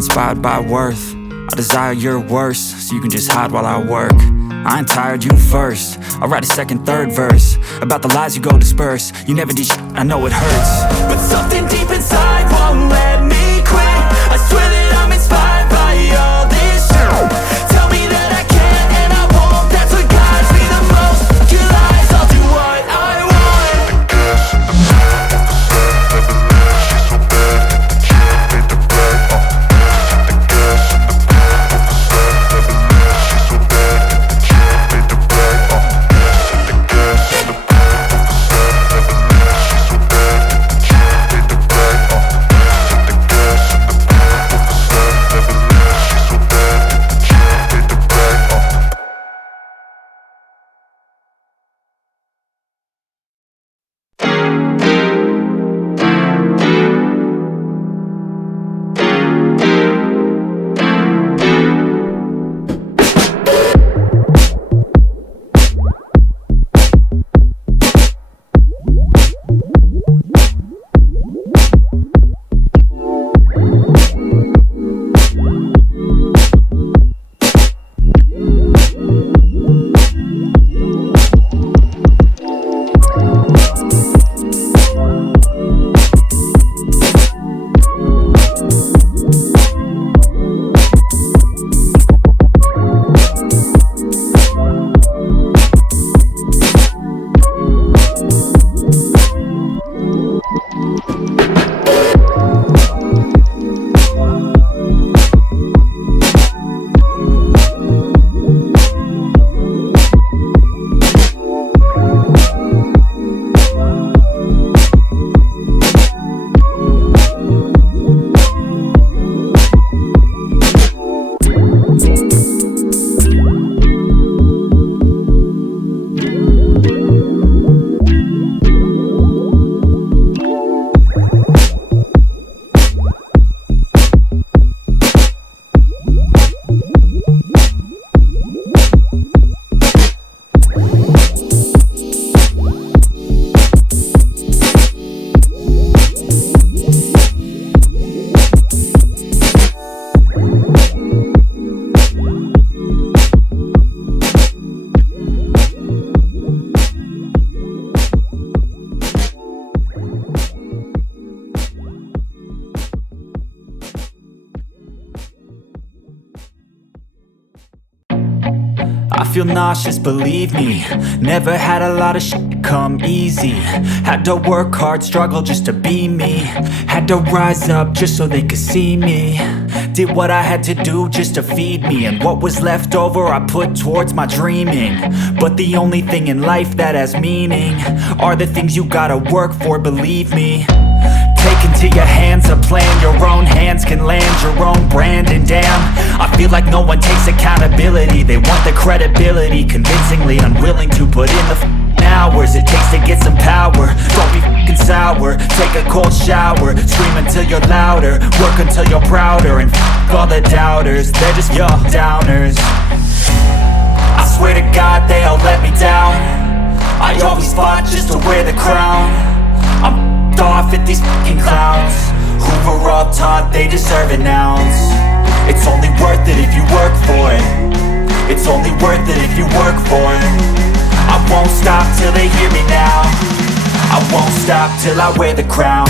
inspired by worth. I desire your worst, so you can just hide while I work. I ain't tired, you first. I'll write a second, third verse about the lies you go disperse. You never did shit, I know it hurts, but something deep inside won't let me quit. I swear that I'm inspired by all this shit. Tell me that I can't and I won't. That's what guides me the most. Your lies, I'll do what I want. The gas in the back of the sun, never left. She's so bad that the chill made the black. The gas in the back of the sun, never left. She's so bad that the chill made the black. The gas in the back of the sun, never left. She's so bad that the chill made the black. The gas in the back of the sun, never left. She's so bad that the chill made the black. I feel nauseous, believe me. Never had a lot of shit come easy. Had to work hard, struggle just to be me. Had to rise up just so they could see me. Did what I had to do just to feed me, and what was left over I put towards my dreaming. But the only thing in life that has meaning are the things you gotta work for, believe me. Take into your hands a plan, your own hands can land your own brand. And damn, I feel like no one takes accountability. They want the credibility, convincingly unwilling to put in the hours it takes to get some power. Don't be f***ing sour, take a cold shower. Scream until you're louder, work until you're prouder. And f*** all the doubters, they're just your downers. I swear to God they all let me down. I always fought just to wear the crown. I'm off at these fucking clowns who were all taught they deserve an ounce. It's only worth it if you work for it. It's only worth it if you work for it. I won't stop till they hear me now. I won't stop till I wear the crown.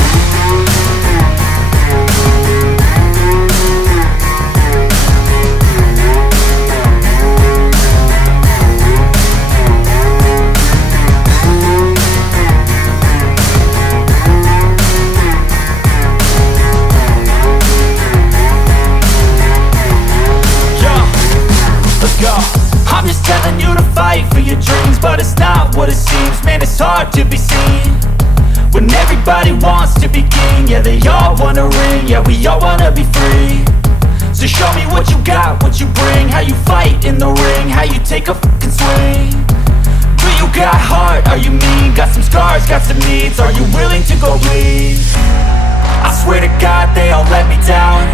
I'm just telling you to fight for your dreams, but it's not what it seems. Man, it's hard to be seen when everybody wants to be king. Yeah, they all wanna ring, yeah, we all wanna be free. So show me what you got, what you bring, how you fight in the ring, how you take a fucking swing. Do you got heart, are you mean? Got some scars, got some needs, are you willing to go bleed? I swear to God they all let me down.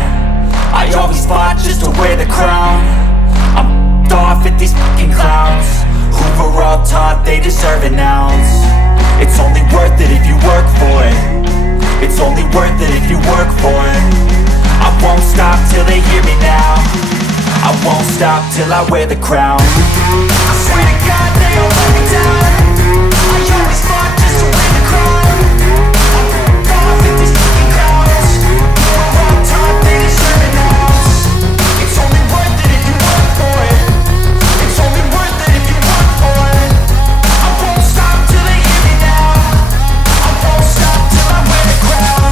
I always fought just to wear the crown. I'm off at these fucking clowns who were all taught they deserve an ounce. It's only worth it if you work for it. It's only worth it if you work for it. I won't stop till they stop till I wear the crown. I swear to God they all let me down. I always fought just to win the crown. I'm off at these fucking crowds. I walk top, they deserve it now. It's only worth it if you work for it. It's only worth it if you work for it. I won't stop till they hear me now. I won't stop till I wear the crown.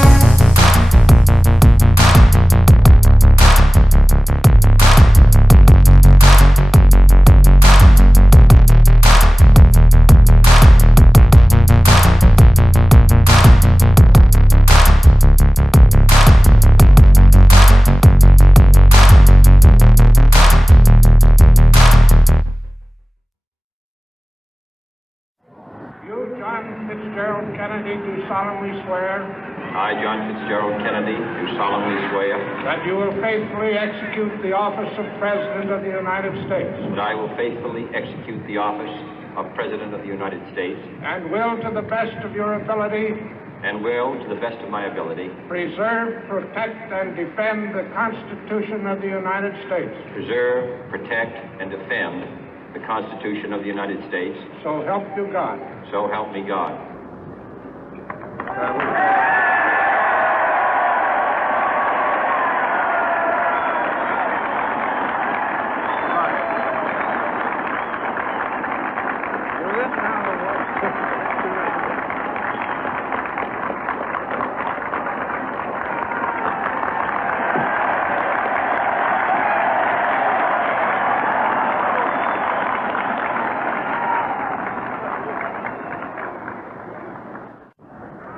You, John Fitzgerald Kennedy, do solemnly swear I, John Fitzgerald Kennedy, do solemnly swear that you will faithfully execute the office of President of the United States that I will faithfully execute the office of President of the United States and will, to the best of your ability, and will, to the best of my ability, preserve, protect, and defend the Constitution of the United States. preserve, protect, and defend the Constitution of the United States. So help you God. So help me God.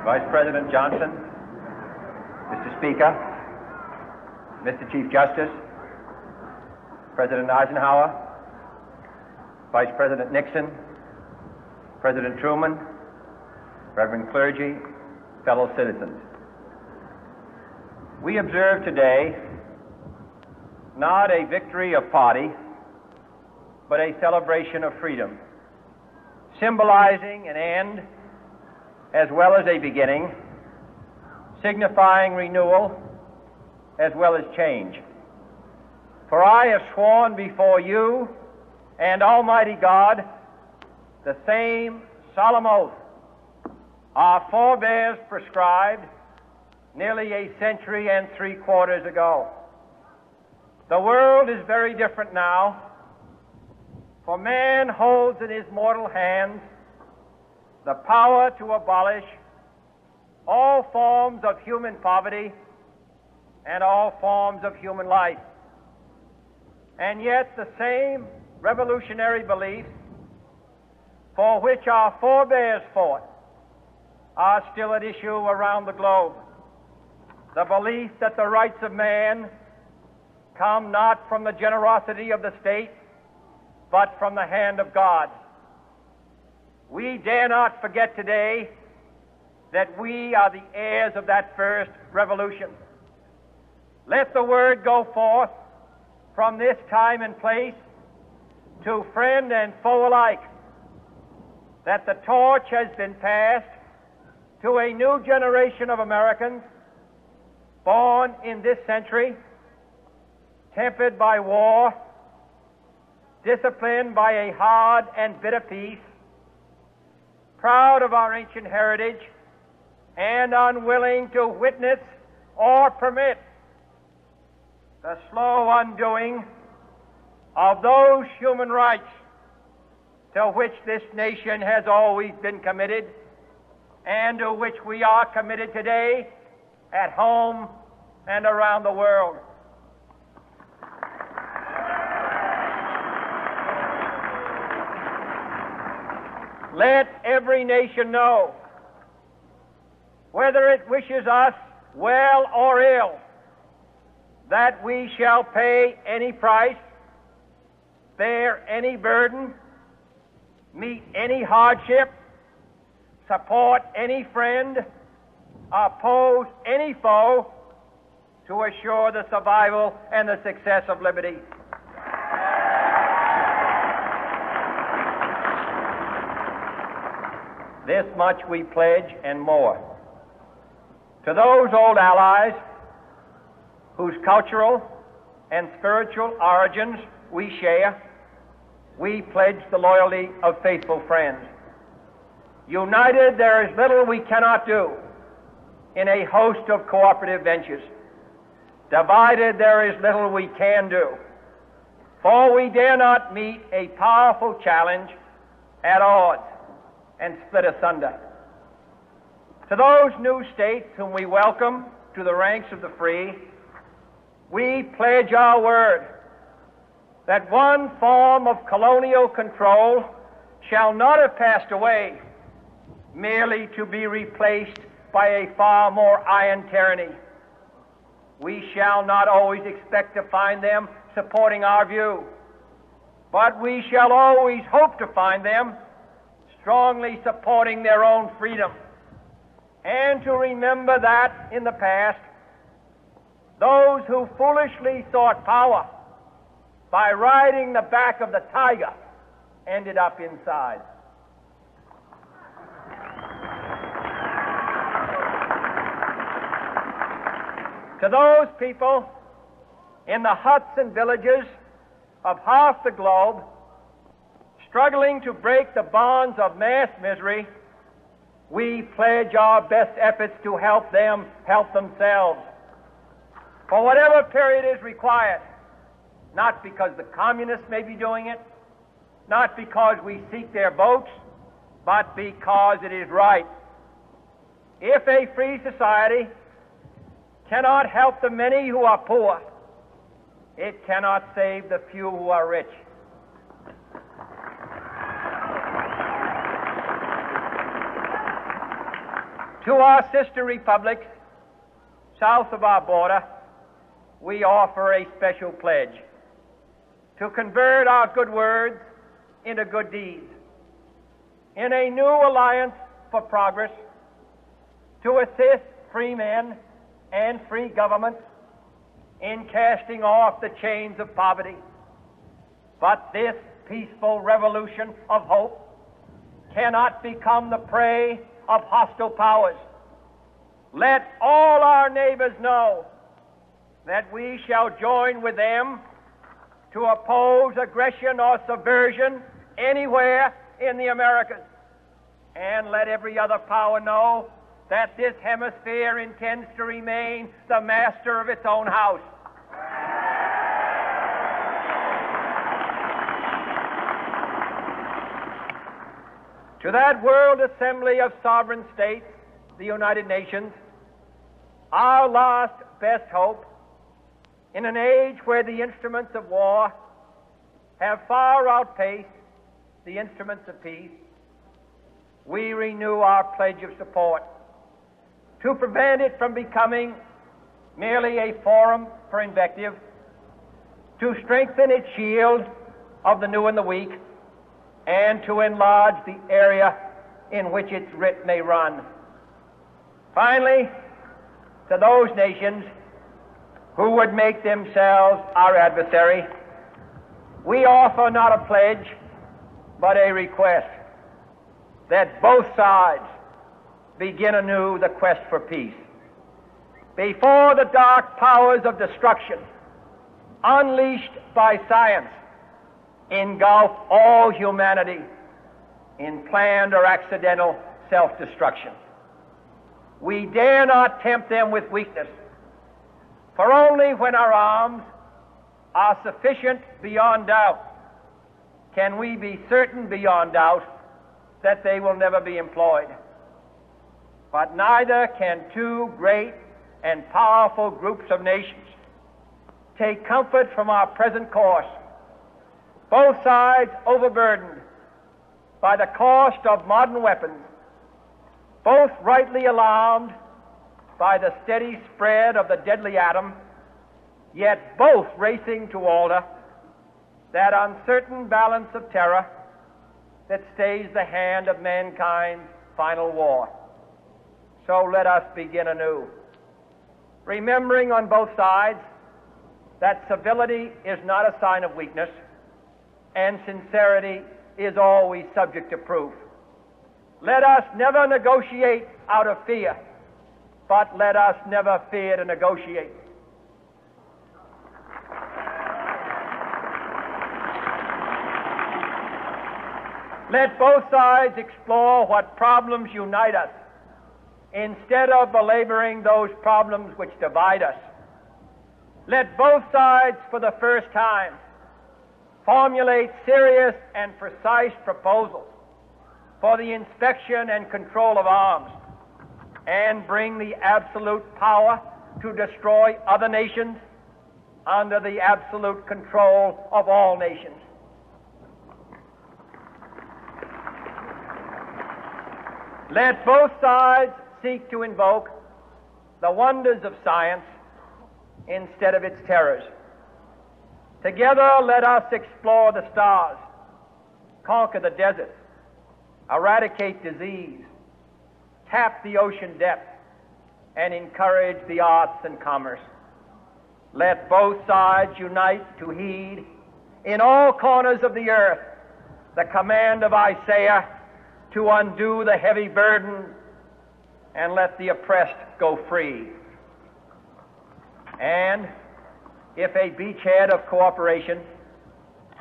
Vice President Johnson, Mr. Speaker, Mr. Chief Justice, President Eisenhower, Vice President Nixon, President Truman, Reverend clergy, fellow citizens. We observe today not a victory of party, but a celebration of freedom, symbolizing an end as well as a beginning, signifying renewal as well as change. For I have sworn before you and Almighty God the same solemn oath our forebears prescribed nearly a century and 3/4 ago. The world is very different now, for man holds in his mortal hands the power to abolish all forms of human poverty and all forms of human life. And yet the same revolutionary beliefs for which our forebears fought are still at issue around the globe. The belief that the rights of man come not from the generosity of the state, but from the hand of God. We dare not forget today that we are the heirs of that first revolution. Let the word go forth from this time and place to friend and foe alike that the torch has been passed to a new generation of Americans born in this century, tempered by war, disciplined by a hard and bitter peace, proud of our ancient heritage, and unwilling to witness or permit the slow undoing of those human rights to which this nation has always been committed and to which we are committed today at home and around the world. Let every nation know, whether it wishes us well or ill, that we shall pay any price, bear any burden, meet any hardship, support any friend, oppose any foe to assure the survival and the success of liberty. This much we pledge and more. To those old allies whose cultural and spiritual origins we share, we pledge the loyalty of faithful friends. United, there is little we cannot do in a host of cooperative ventures. Divided, there is little we can do, for we dare not meet a powerful challenge at odds and split asunder. To those new states whom we welcome to the ranks of the free, we pledge our word that one form of colonial control shall not have passed away, merely to be replaced by a far more iron tyranny. We shall not always expect to find them supporting our view, but we shall always hope to find them strongly supporting their own freedom, and to remember that in the past, those who foolishly sought power by riding the back of the tiger ended up inside. To those people in the huts and villages of half the globe struggling to break the bonds of mass misery, we pledge our best efforts to help them help themselves for whatever period is required, not because the communists may be doing it, not because we seek their votes, but because it is right. If a free society cannot help the many who are poor, it cannot save the few who are rich. To our sister republics south of our border, we offer a special pledge to convert our good words into good deeds, in a new alliance for progress, to assist free men and free governments in casting off the chains of poverty. But this peaceful revolution of hope cannot become the prey of hostile powers. Let all our neighbors know that we shall join with them to oppose aggression or subversion anywhere in the Americas. And let every other power know that this hemisphere intends to remain the master of its own house. To that World Assembly of Sovereign States, the United Nations, our last best hope, in an age where the instruments of war have far outpaced the instruments of peace, we renew our pledge of support to prevent it from becoming merely a forum for invective, to strengthen its shield of the new and the weak, and to enlarge the area in which its writ may run. Finally, to those nations who would make themselves our adversary, we offer not a pledge, but a request that both sides begin anew the quest for peace. Before the dark powers of destruction, unleashed by science, engulf all humanity in planned or accidental self-destruction, we dare not tempt them with weakness, for only when our arms are sufficient beyond doubt can we be certain beyond doubt that they will never be employed. But neither can two great and powerful groups of nations take comfort from our present course, both sides overburdened by the cost of modern weapons, both rightly alarmed by the steady spread of the deadly atom, yet both racing to alter that uncertain balance of terror that stays the hand of mankind's final war. So let us begin anew, remembering on both sides that civility is not a sign of weakness, and sincerity is always subject to proof. Let us never negotiate out of fear, but let us never fear to negotiate. Let both sides explore what problems unite us instead of belaboring those problems which divide us. Let both sides, for the first time, formulate serious and precise proposals for the inspection and control of arms and bring the absolute power to destroy other nations under the absolute control of all nations. Let both sides seek to invoke the wonders of science instead of its terrors. Together, let us explore the stars, conquer the deserts, eradicate disease, tap the ocean depths, and encourage the arts and commerce. Let both sides unite to heed in all corners of the earth the command of Isaiah to undo the heavy burden and let the oppressed go free. And if a beachhead of cooperation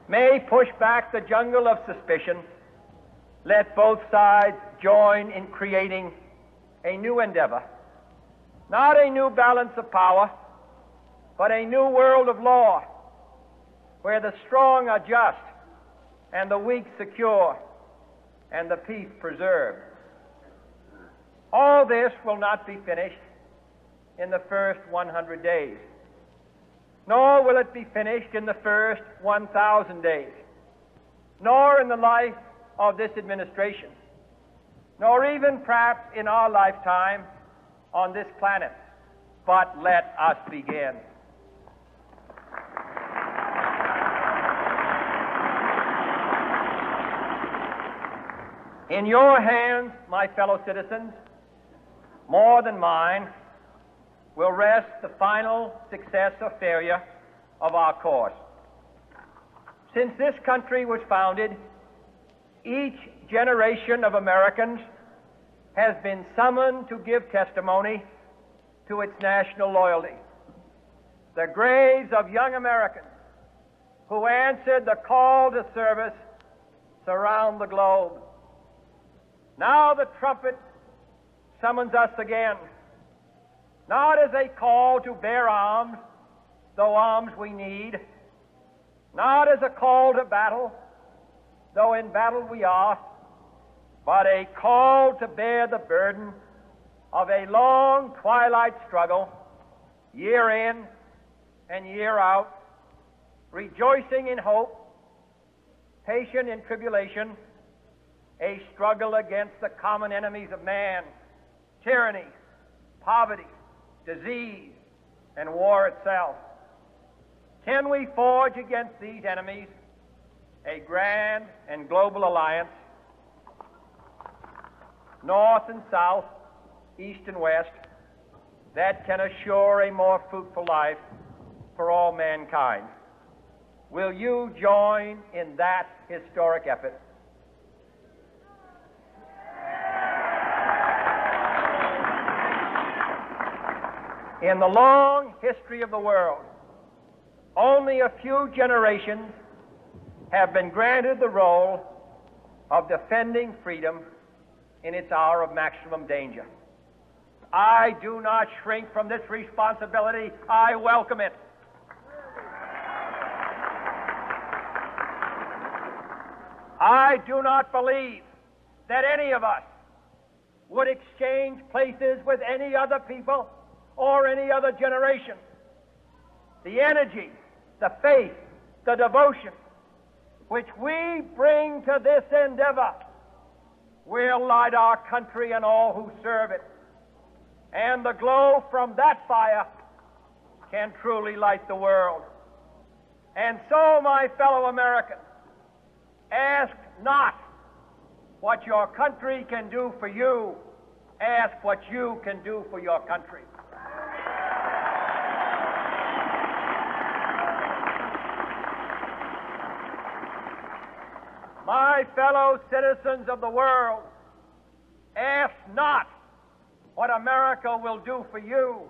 may push back the jungle of suspicion, let both sides join in creating a new endeavor, not a new balance of power, but a new world of law, where the strong are just and the weak secure and the peace preserved. All this will not be finished in the first 100 days, nor will it be finished in the first 1,000 days, nor in the life of this administration, nor even perhaps in our lifetime on this planet. But let us begin. In your hands, my fellow citizens, more than mine, will rest the final success or failure of our course. Since this country was founded, each generation of Americans has been summoned to give testimony to its national loyalty. The graves of young Americans who answered the call to service surround the globe. Now the trumpet summons us again, not as a call to bear arms, though arms we need, not as a call to battle, though in battle we are, but a call to bear the burden of a long twilight struggle, year in and year out, rejoicing in hope, patient in tribulation, a struggle against the common enemies of man, tyranny, poverty, disease, and war itself. Can we forge against these enemies a grand and global alliance, north and south, east and west, that can assure a more fruitful life for all mankind? Will you join in that historic effort? In the long history of the world, only a few generations have been granted the role of defending freedom in its hour of maximum danger. I do not shrink from this responsibility. I welcome it. I do not believe that any of us would exchange places with any other people or any other generation. The energy, the faith, the devotion which we bring to this endeavor will light our country and all who serve it. And the glow from that fire can truly light the world. And so, my fellow Americans, ask not what your country can do for you, ask what you can do for your country. My fellow citizens of the world, ask not what America will do for you,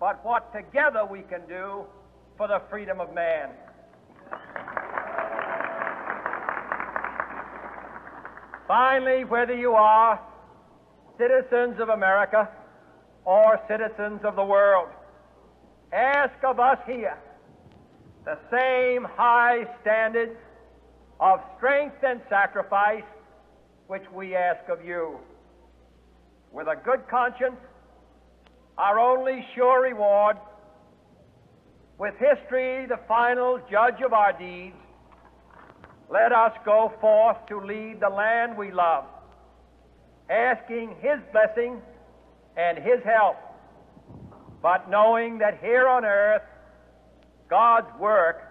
but what together we can do for the freedom of man. Finally, whether you are citizens of America or citizens of the world, ask of us here the same high standards of strength and sacrifice which we ask of you. With a good conscience, our only sure reward, with history the final judge of our deeds, let us go forth to lead the land we love, asking His blessing and His help, but knowing that here on earth, God's work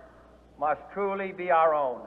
must truly be our own.